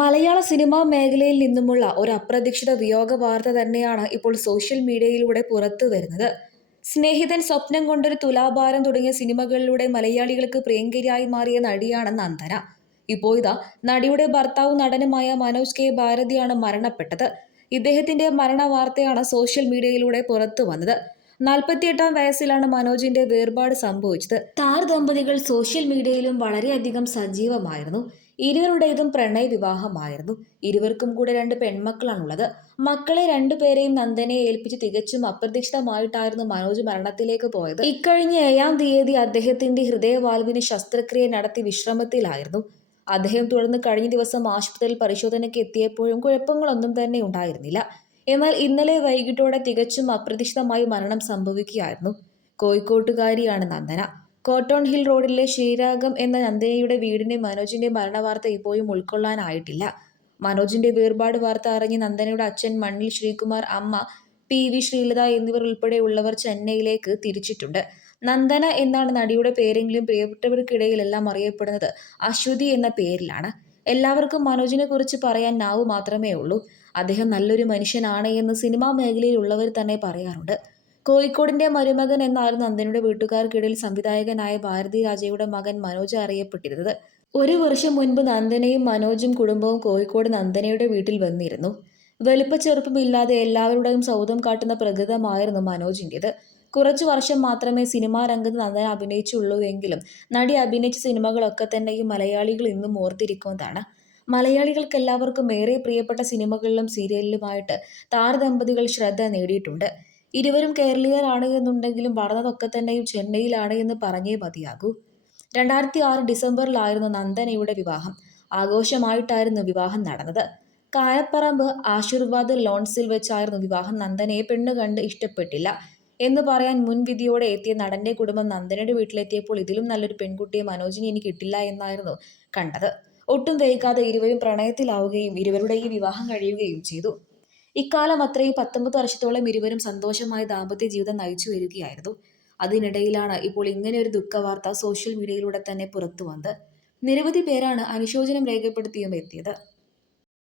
മലയാള cinema മേഖലയിൽ നിന്നുമുള്ള ഒരു അപ്രതീക്ഷിത വിയോഗ വാർത്ത തന്നെയാണ് ഇപ്പോൾ സോഷ്യൽ മീഡിയയിലൂടെ പുറത്തു വരുന്നത്. സ്നേഹിതൻ സ്വപ്നം കൊണ്ടൊരു തുലാഭാരം തുടങ്ങിയ സിനിമകളിലൂടെ മലയാളികൾക്ക് പ്രിയങ്കരിയായി മാറിയ നടിയാണ് നന്ദന ഇപ്പോൾ ഇതാ നടിയുടെ ഭർത്താവ് നടനുമായ മനോജ് കെ. ഭാരതിയാണ് മരണപ്പെട്ടത്. ഇദ്ദേഹത്തിന്റെ മരണ വാർത്തയാണ് സോഷ്യൽ മീഡിയയിലൂടെ പുറത്തു വന്നത്. നാൽപ്പത്തിയെട്ടാം വയസ്സിലാണ് മനോജിന്റെ വേർപാട് സംഭവിച്ചത്. താർ ദമ്പതികൾ സോഷ്യൽ മീഡിയയിലും വളരെയധികം സജീവമായിരുന്നു. ഇരുവരുടേതും പ്രണയ വിവാഹമായിരുന്നു. ഇരുവർക്കും കൂടെ രണ്ട് പെൺമക്കളാണുള്ളത്. മക്കളെ രണ്ടുപേരെയും നന്ദനെ ഏൽപ്പിച്ച് തികച്ചും അപ്രതീക്ഷിതമായിട്ടായിരുന്നു മനോജ് മരണത്തിലേക്ക് പോയത്. ഇക്കഴിഞ്ഞ ഏഴാം തീയതി അദ്ദേഹത്തിന്റെ ഹൃദയവാൽവിന് ശസ്ത്രക്രിയ നടത്തി വിശ്രമത്തിലായിരുന്നു. അദ്ദേഹം തുടർന്ന് കഴിഞ്ഞ ദിവസം ആശുപത്രിയിൽ പരിശോധനയ്ക്ക് എത്തിയപ്പോഴും കുഴപ്പങ്ങളൊന്നും തന്നെ ഉണ്ടായിരുന്നില്ല. എന്നാൽ ഇന്നലെ വൈകിട്ടോടെ തികച്ചും അപ്രതീക്ഷിതമായി മരണം സംഭവിക്കുകയായിരുന്നു. കോഴിക്കോട്ടുകാരിയാണ് നന്ദന. കോട്ടോൺ ഹിൽ റോഡിലെ ശ്രീരാഗം എന്ന നന്ദനയുടെ വീടിനെ മനോജിന്റെ മരണവാർത്ത ഇപ്പോഴും ഉൾക്കൊള്ളാനായിട്ടില്ല. മനോജിന്റെ വേർപാട് വാർത്ത അറിഞ്ഞ് നന്ദനയുടെ അച്ഛൻ മണ്ണിൽ ശ്രീകുമാർ അമ്മ പി വി ശ്രീലത എന്നിവർ ഉൾപ്പെടെയുള്ളവർ ചെന്നൈയിലേക്ക് തിരിച്ചിട്ടുണ്ട്. നന്ദന എന്നാണ് നടിയുടെ പേരെങ്കിലും പ്രിയപ്പെട്ടവർക്കിടയിലെല്ലാം അറിയപ്പെടുന്നത്. അശ്വതി എന്ന പേരിലാണ്. എല്ലാവർക്കും മനോജിനെ കുറിച്ച് പറയാൻ നാവ് മാത്രമേ ഉള്ളൂ അദ്ദേഹം നല്ലൊരു മനുഷ്യനാണ് എന്ന് സിനിമാ മേഖലയിലുള്ളവർ തന്നെ പറയാറുണ്ട്. കോഴിക്കോടിന്റെ മരുമകൻ എന്നായിരുന്നു നന്ദനയുടെ വീട്ടുകാർക്കിടയിൽ സംവിധായകനായ ഭാരതി രാജയുടെ മകൻ മനോജ് അറിയപ്പെട്ടിരുന്നത്. ഒരു വർഷം മുൻപ് നന്ദനയും മനോജും കുടുംബവും കോഴിക്കോട് നന്ദനയുടെ വീട്ടിൽ വന്നിരുന്നു. വലിപ്പച്ചെറുപ്പമില്ലാതെ എല്ലാവരുടെയും സൗദം കാട്ടുന്ന പ്രകൃതമായിരുന്നു മനോജിന്റെത് കുറച്ചു വർഷം മാത്രമേ സിനിമാ രംഗത്ത് നന്ദന അഭിനയിച്ചുള്ളൂ എങ്കിലും നടി അഭിനയിച്ച സിനിമകളൊക്കെ തന്നെ ഈ മലയാളികൾ ഇന്നും ഓർത്തിരിക്കുന്നതാണ്. മലയാളികൾക്ക് എല്ലാവർക്കും ഏറെ പ്രിയപ്പെട്ട സിനിമകളിലും സീരിയലിലുമായിട്ട് താരദമ്പതികൾ ശ്രദ്ധ നേടിയിട്ടുണ്ട്. ഇരുവരും കേരളീയരാണ് എന്നുണ്ടെങ്കിലും വളർന്നതൊക്കെ തന്നെയും ചെന്നൈയിലാണ് എന്ന് പറഞ്ഞേ മതിയാകൂ. രണ്ടായിരത്തി ആറ് ഡിസംബറിലായിരുന്നു നന്ദനയുടെ വിവാഹം. ആഘോഷമായിട്ടായിരുന്നു വിവാഹം നടന്നത്. കായപ്പറമ്പ് ആശീർവാദ് ലോൺസിൽ വെച്ചായിരുന്നു വിവാഹം. നന്ദനയെ പെണ്ണ് കണ്ട് ഇഷ്ടപ്പെട്ടില്ല എന്ന് പറയാൻ മുൻവിധിയോടെ എത്തിയ നടന്റെ കുടുംബം നന്ദനയുടെ വീട്ടിലെത്തിയപ്പോൾ ഇതിലും നല്ലൊരു പെൺകുട്ടിയെ മനോജിനെ എനിക്ക് കിട്ടില്ല എന്നായിരുന്നു കണ്ടത്. ഒട്ടും വൈകാതെ ഇരുവരും പ്രണയത്തിലാവുകയും ഇരുവരുടെയും വിവാഹം കഴിയുകയും ചെയ്തു. ഇക്കാലം അത്രയും പത്തൊമ്പത് വർഷത്തോളം ഇരുവരും സന്തോഷമായ ദാമ്പത്യ ജീവിതം നയിച്ചു വരികയായിരുന്നു. അതിനിടയിലാണ് ഇപ്പോൾ ഇങ്ങനെ ഒരു ദുഃഖവാർത്ത സോഷ്യൽ മീഡിയയിലൂടെ തന്നെ പുറത്തു വന്നത് നിരവധി പേരാണ് അനുശോചനം രേഖപ്പെടുത്തിയും എത്തിയത്.